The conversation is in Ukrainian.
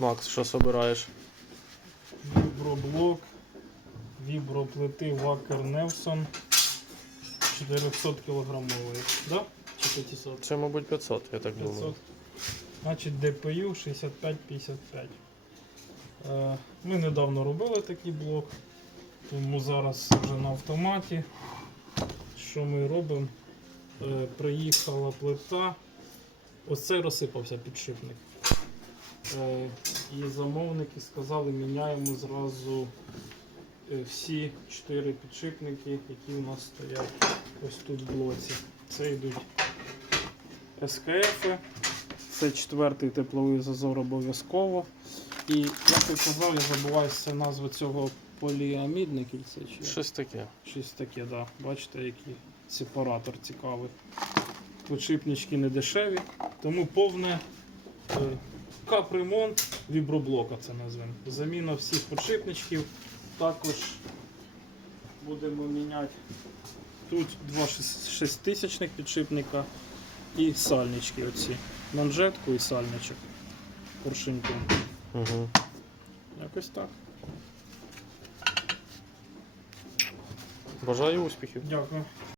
Макс, що собираєш? Віброблок, віброплити Вакер Невсон 400 кілограмової. Да? Чи 500? Це, мабуть, 500, я так 500. думаю. Значить DPU 6555. Е, Ми недавно робили такий блок, тому зараз вже на автоматі. Що ми робимо? Е, Приїхала плита. Ось цей розсипався підшипник. Е, І замовники сказали, міняємо зразу е, всі чотири підшипники, які у нас стоять ось тут в блоці. Це йдуть СКФ. Це четвертий тепловий зазор обов'язково. І як я казав, я забуваюся назва цього поліамідне кільце. Чи? Щось таке. Щось таке, да. Бачите, який сепаратор цікавий. Підшипнички не дешеві, тому повне е, капремонт віброблока це назвемо. Заміна всіх підшипничків. Також будемо міняти тут два шес- шеститисячних підшипника і сальнички оці. Манжетку і сальничок. Поршеньком. Угу. Якось так. Бажаю успіхів. Дякую.